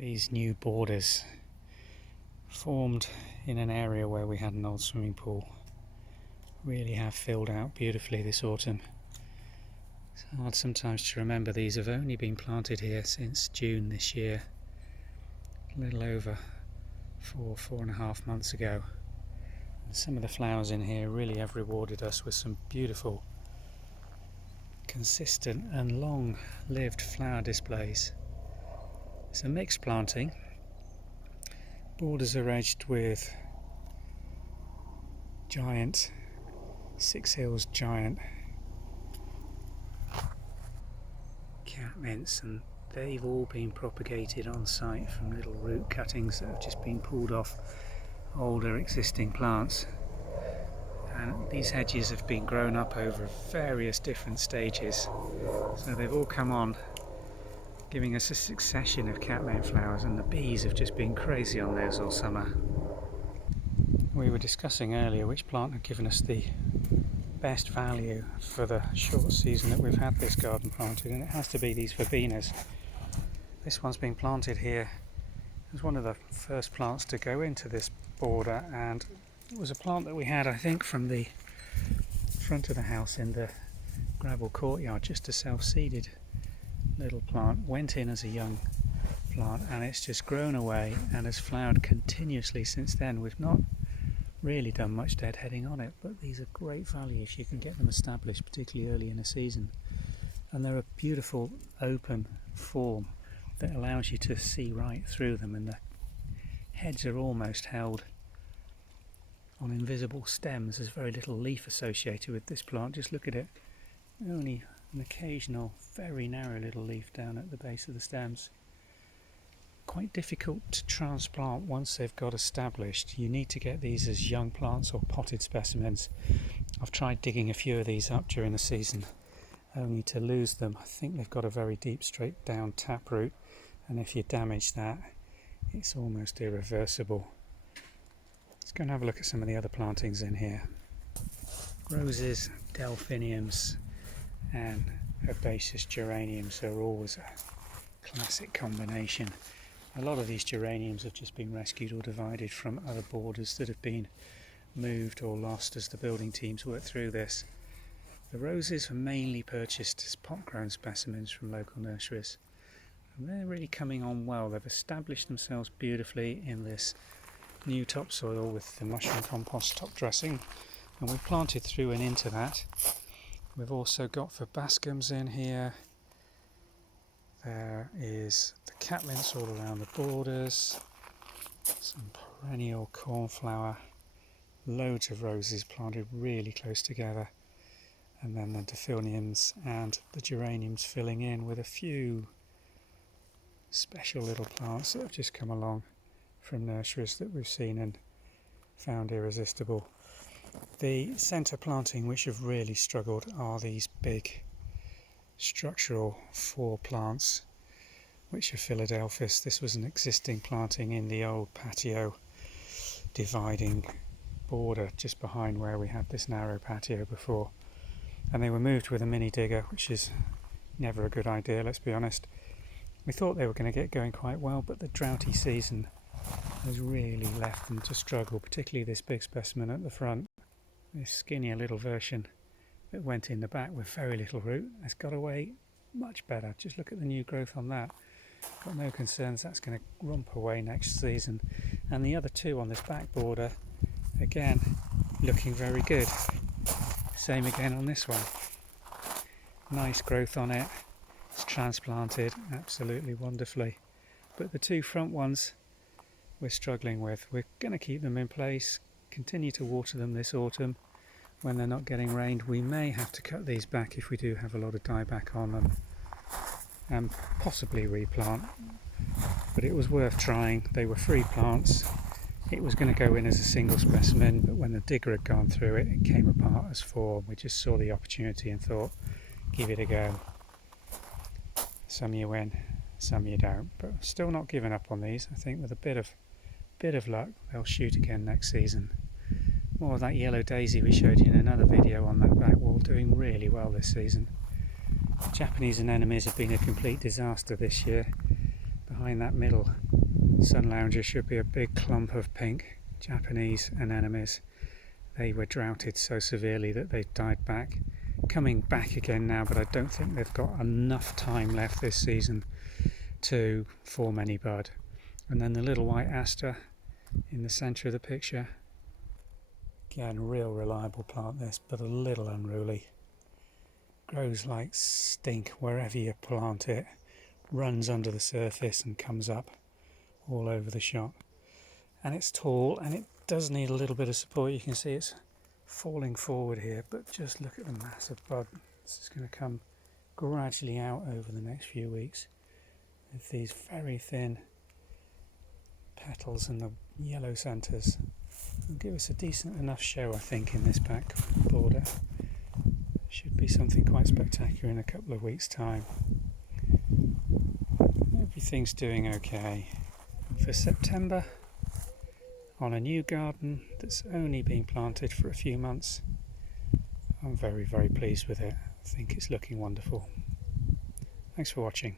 These new borders formed in an area where we had an old swimming pool really have filled out beautifully this autumn. It's hard sometimes to remember these have only been planted here since June this year, a little over 4.5 months ago. And some of the flowers in here really have rewarded us with some beautiful, consistent and long-lived flower displays. It's a mixed planting. Borders are edged with giant, Six Hills giant catmints, and they've all been propagated on site from little root cuttings that have just been pulled off older existing plants. And these hedges have been grown up over various different stages, so they've all come on, giving us a succession of catmint flowers, and the bees have just been crazy on those all summer. We were discussing earlier which plant had given us the best value for the short season that we've had this garden planted, and it has to be these Verbenas. This one's been planted here. It was one of the first plants to go into this border, and it was a plant that we had, I think, from the front of the house in the gravel courtyard, just a self-seeded little plant. Went in as a young plant, and it's just grown away and has flowered continuously since then. We've not really done much deadheading on it, but these are great values. You can get them established particularly early in the season, and they're a beautiful open form that allows you to see right through them, and the heads are almost held on invisible stems. There's very little leaf associated with this plant. Just look at it, only an occasional very narrow little leaf down at the base of the stems. Quite difficult to transplant once they've got established. You need to get these as young plants or potted specimens. I've tried digging a few of these up during the season, only to lose them. I think they've got a very deep straight down taproot, and if you damage that, it's almost irreversible. Let's go and have a look at some of the other plantings in here. Roses, delphiniums and herbaceous geraniums are always a classic combination. A lot of these geraniums have just been rescued or divided from other borders that have been moved or lost as the building teams work through this. The roses were mainly purchased as pot-grown specimens from local nurseries, and they're really coming on well. They've established themselves beautifully in this new topsoil with the mushroom compost top dressing, and we've planted through and into that. We've also got verbascums in here. There is the catmints all around the borders, some perennial cornflower, loads of roses planted really close together, and then the delphiniums and the geraniums filling in with a few special little plants that have just come along from nurseries that we've seen and found irresistible. The centre planting which have really struggled are these big structural 4 plants which are Philadelphus. This was an existing planting in the old patio dividing border just behind where we had this narrow patio before, and they were moved with a mini digger, which is never a good idea, let's be honest. We thought they were going to get going quite well, but the droughty season has really left them to struggle, particularly this big specimen at the front. This skinnier little version that went in the back with very little root has got away much better. Just look at the new growth on that. Got no concerns that's going to romp away next season. And the other 2 on this back border, again, looking very good. Same again on this one. Nice growth on it. It's transplanted absolutely wonderfully. But the 2 front ones we're struggling with. We're going to keep them in place, continue to water them this autumn when they're not getting rained. We may have to cut these back if we do have a lot of dieback on them, and possibly replant, but it was worth trying. They were free plants. It was going to go in as a single specimen, but when the digger had gone through it, it came apart as 4. We just saw the opportunity and thought, give it a go. Some you win, some you don't, but still not giving up on these. I think with a bit of luck they'll shoot again next season. More of that yellow daisy we showed you in another video on that back wall, doing really well this season. Japanese anemones have been a complete disaster this year, Behind that middle sun lounger should be a big clump of pink Japanese anemones. They were droughted so severely that they died back. Coming back again now, but I don't think they've got enough time left this season to form any bud. And then the little white Aster in the centre of the picture. Again, real reliable plant this, but a little unruly. Grows like stink wherever you plant it. Runs under the surface and comes up all over the shop. And it's tall and it does need a little bit of support. You can see it's falling forward here, but just look at the massive bud. This is going to come gradually out over the next few weeks with these very thin petals and the yellow centres. It'll give us a decent enough show, I think, in this back border. Should be something quite spectacular in a couple of weeks' time. Everything's doing okay. For September, on a new garden that's only been planted for a few months, I'm very, very pleased with it. I think it's looking wonderful. Thanks for watching.